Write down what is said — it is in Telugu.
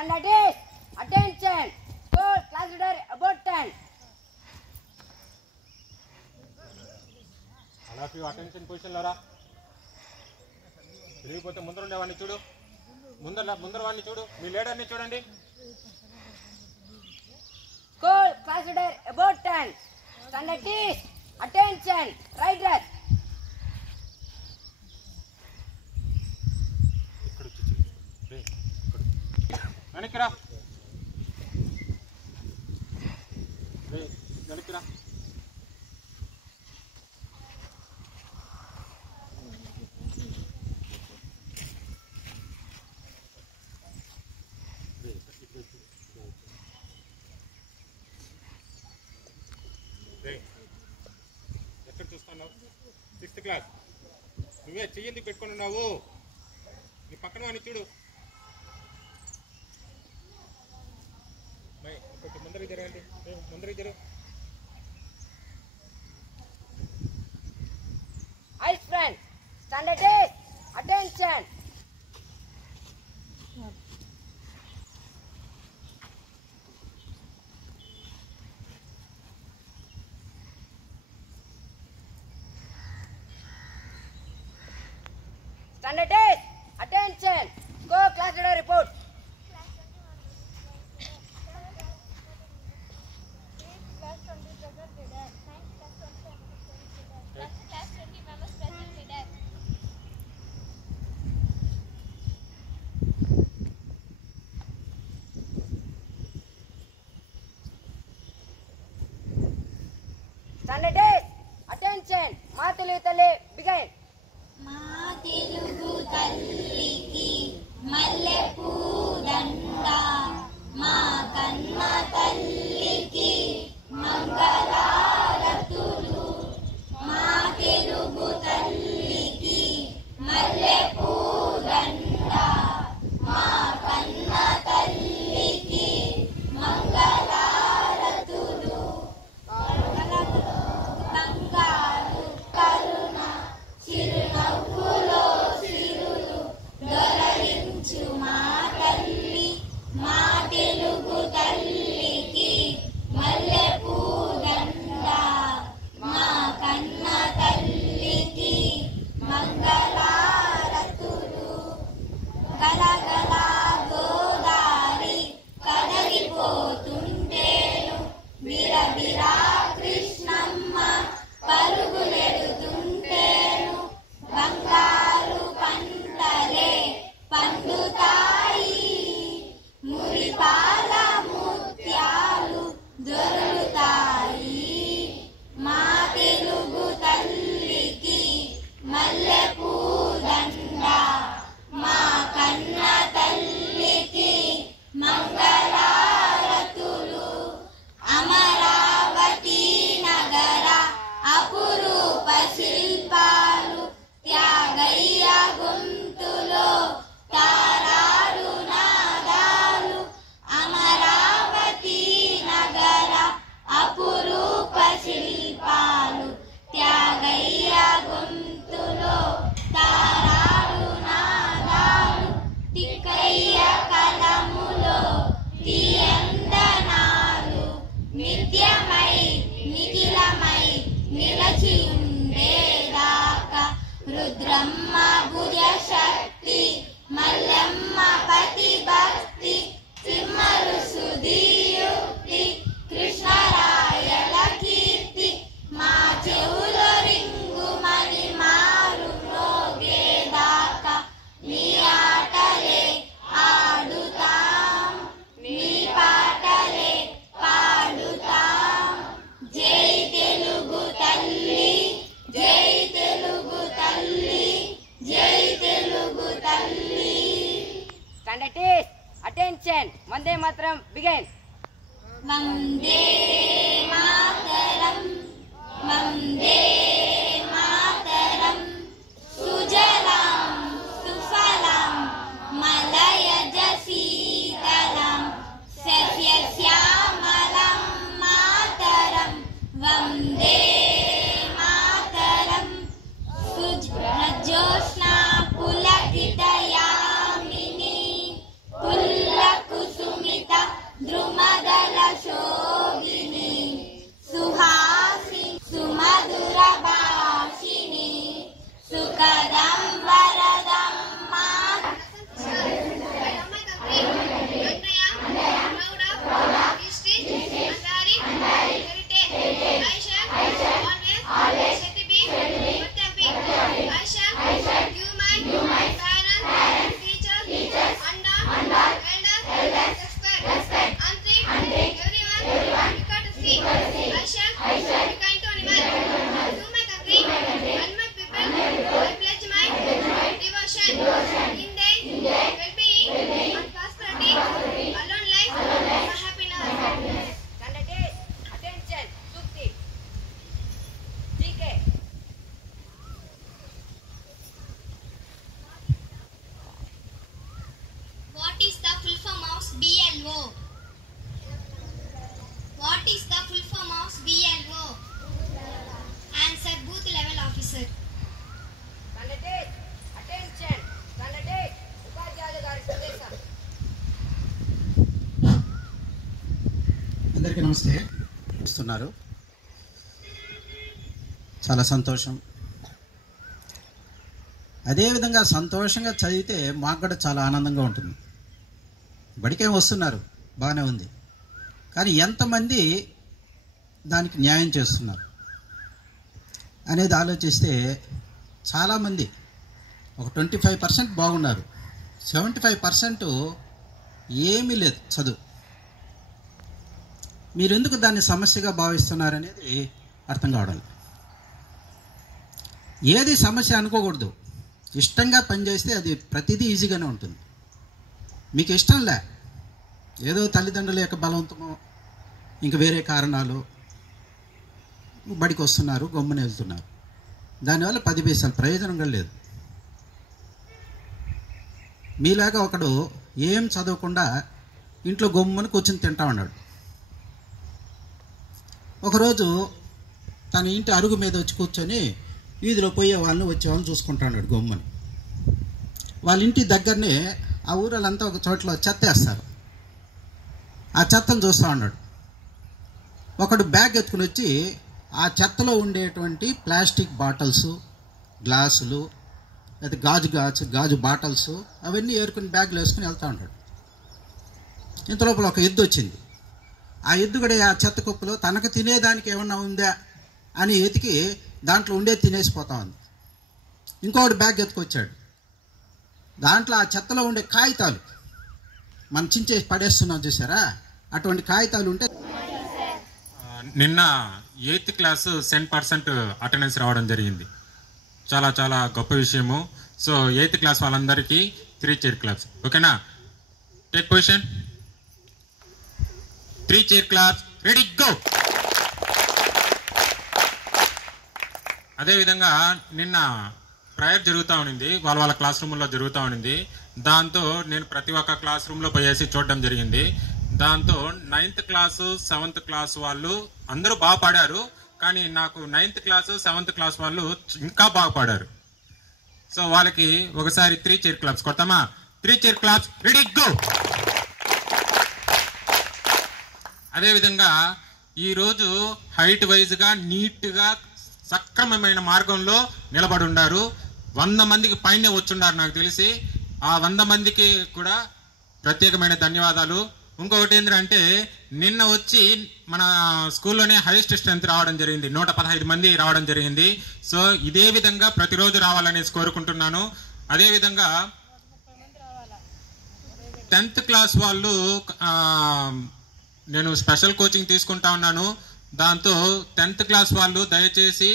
Standard is attention. Call class leader about 10. All of you attention position Lara. తిరిగిపోతే ముందర ఉండేవాడిని చూడు, ముందర వాడిని చూడు, మీ లీడర్ని చూడండి. Call class leader about 10. Standard is attention. Right dress. వెనక్కిరా, వెనక్కిరా. ఎక్కడ చూస్తున్నావు? 6th class. నువ్వే చెయ్యింది పెట్టుకుని ఉన్నావు. నీ పక్కన వాడిని చూడు. కొంచెం ముందరికి జరగండి, ముందరికి జరుగు. Hi friends. Standard is attention. Standard is attention. Go class leader report. Standard is attention. మా తెలుగు తల్లి begin. మా తెలుగు తల్లికి మల్లెపూ దండ, మా కన్న తల్లికి మంగళారతులు. మా తెలుగు తల్లికి మల్లెపూ దండ, మా కన్న తల్లికి మంగళారతులు. బంగారు కరుణ చిరునవ్వులో సిరులు దొరలించు మా తల్లి. మా తెలుగు తల్లికి మల్లెపూ దండ, మా కన్న తల్లికి మంగళారతులు. గలగల గోదారి కదలిపోతుంటేను, బిరబిరా కృష్ణమ్మ పరుగులెడుతుంటేను, బంగారు పంటలే పండుతాయి, మురిపాల ముత్యాలు దొరుకుతాయి. మా తెలుగు తల్లికి మల్లెపూ దండ, మా కన్న తల్లికి మంగళారతులు. అమరావతి నగర అపురూప శిల్పాలు, త్యాగయ్య గొంతులో తారాడు నాదాలు. అమరావతి నగర అపురూప శిల్పాలు, త్యాగయ్య గొంతులో తారాడు నాదాలు. తిక్కయ్య కలములో తీయందనాలు, నిత్యమై నిఖిలమై నిలచి ఉండేదాకా. రుద్రమ్మ భుజ శక్తి, మల్లెమ్మ పతి భక్తి, తిమ్మరు సుధీయుక్తి, కృష్ణరాయల కీర్తి. మా చెవులో రింగుమని మారు మ్రోగేదాకా నీ ఆటలే ఆడుతాం, నీ పాటలే పాడుతాం. జై తెలుగు తల్లి, జై తెలుగు తల్లి, జై తెలుగు తల్లి. Standard is attention. Vande Mataram begin. Vande Mataram, Vande Mataram. సుజలాం సుఫలాం మలయజ శీతలాం, సస్యశ్యామలం మాతరం. వందే మాతరం. సుజ్యోత్స్నా పులకితయామిని, పుల్లకుసు అందరికీ నమస్తే. ఇస్తున్నారు, చాలా సంతోషం. అదేవిధంగా సంతోషంగా చదివితే మాకు కూడా చాలా ఆనందంగా ఉంటుంది. బడికేం వస్తున్నారు, బాగానే ఉంది, కానీ ఎంతమంది దానికి న్యాయం చేస్తున్నారు అనేది ఆలోచిస్తే చాలామంది ఒక 25% బాగున్నారు, 75% ఏమీ లేదు చదువు. మీరు ఎందుకు దాన్ని సమస్యగా భావిస్తున్నారనేది అర్థం కావడం. ఏది సమస్య అనుకోకూడదు. ఇష్టంగా పనిచేస్తే అది ప్రతిదీ ఈజీగానే ఉంటుంది. మీకు ఇష్టంలే, ఏదో తల్లిదండ్రుల యొక్క బలవంతమో ఇంక వేరే కారణాలు బడికి వస్తున్నారు, గమ్మున వెళ్తున్నారు. దానివల్ల 10 పైసలు ప్రయోజనంగా లేదు. మీలాగా ఒకడు ఏం చదవకుండా ఇంట్లో గమ్మున కూర్చొని తింటా ఉన్నాడు. ఒకరోజు తన ఇంటి అరుగు మీద వచ్చి కూర్చొని వీధిలో పోయే వాళ్ళని వచ్చేవాళ్ళని చూసుకుంటున్నాడు గమ్ముని. వాళ్ళ ఇంటి దగ్గరనే ఆ ఊరలంతా ఒక చోట్ల చెత్త వేస్తారు. ఆ చెత్తను చూస్తూ ఉన్నాడు. ఒకడు బ్యాగ్ ఎత్తుకుని వచ్చి ఆ చెత్తలో ఉండేటువంటి ప్లాస్టిక్ బాటిల్స్, గ్లాసులు, లేదా గాజు బాటిల్స్ అవన్నీ ఏరుకుని బ్యాగ్లో వేసుకుని వెళ్తూ ఉంటాడు. ఇంత లోపల ఒక ఎద్దు వచ్చింది. ఆ ఎద్దు కూడా ఆ చెత్త కుప్పలో తనకు తినేదానికి ఏమన్నా ఉందా అని ఎతికి దాంట్లో ఉండే తినేసిపోతా ఉంది. ఇంకొకటి బ్యాగ్ ఎత్తుకొచ్చాడు. దాంట్లో ఆ చెత్తలో ఉండే కాగితాలు మనం చించేసి పడేస్తున్నాం చూసారా, అటువంటి కాగితాలు ఉంటే. నిన్న 8th క్లాస్ 100% అటెండెన్స్ రావడం జరిగింది. చాలా చాలా గొప్ప విషయము. సో 8th క్లాస్ వాళ్ళందరికీ 3 చైర్ క్లాప్స్. ఓకేనా? Take position. 3 chair claps. Ready, go. అదేవిధంగా నిన్న ప్రేయర్ జరుగుతూ ఉండింది, వాళ్ళ క్లాస్ రూమ్లో జరుగుతూ ఉండింది. దాంతో నేను ప్రతి ఒక్క క్లాస్ రూమ్లో పోయేసి చూడడం జరిగింది. దాంతో 9th క్లాసు 7th క్లాస్ వాళ్ళు అందరూ బాగా పాడారు, కానీ నాకు 9th క్లాసు 7th క్లాస్ వాళ్ళు ఇంకా బాగా పాడారు. సో వాళ్ళకి ఒకసారి 3 చైర్ క్లాప్స్ కొడతామా? 3 చైర్ క్లాప్స్. Ready, go. అదేవిధంగా ఈరోజు హైట్ వైజ్గా నీట్గా సక్రమమైన మార్గంలో నిలబడి ఉన్నారు. 100 మందికి పైనే వచ్చున్నారు నాకు తెలిసి. ఆ 100 మందికి కూడా ప్రత్యేకమైన ధన్యవాదాలు. ఇంకొకటి ఏంటంటే నిన్న వచ్చి మన స్కూల్లోనే హైయెస్ట్ స్ట్రెంత్ రావడం జరిగింది, 115 మంది రావడం జరిగింది. సో ఇదే విధంగా ప్రతిరోజు రావాలనేసి కోరుకుంటున్నాను. అదేవిధంగా 10th క్లాస్ వాళ్ళు నేను స్పెషల్ కోచింగ్ తీసుకుంటా ఉన్నాను. దాంతో 10th క్లాస్ వాళ్ళు దయచేసి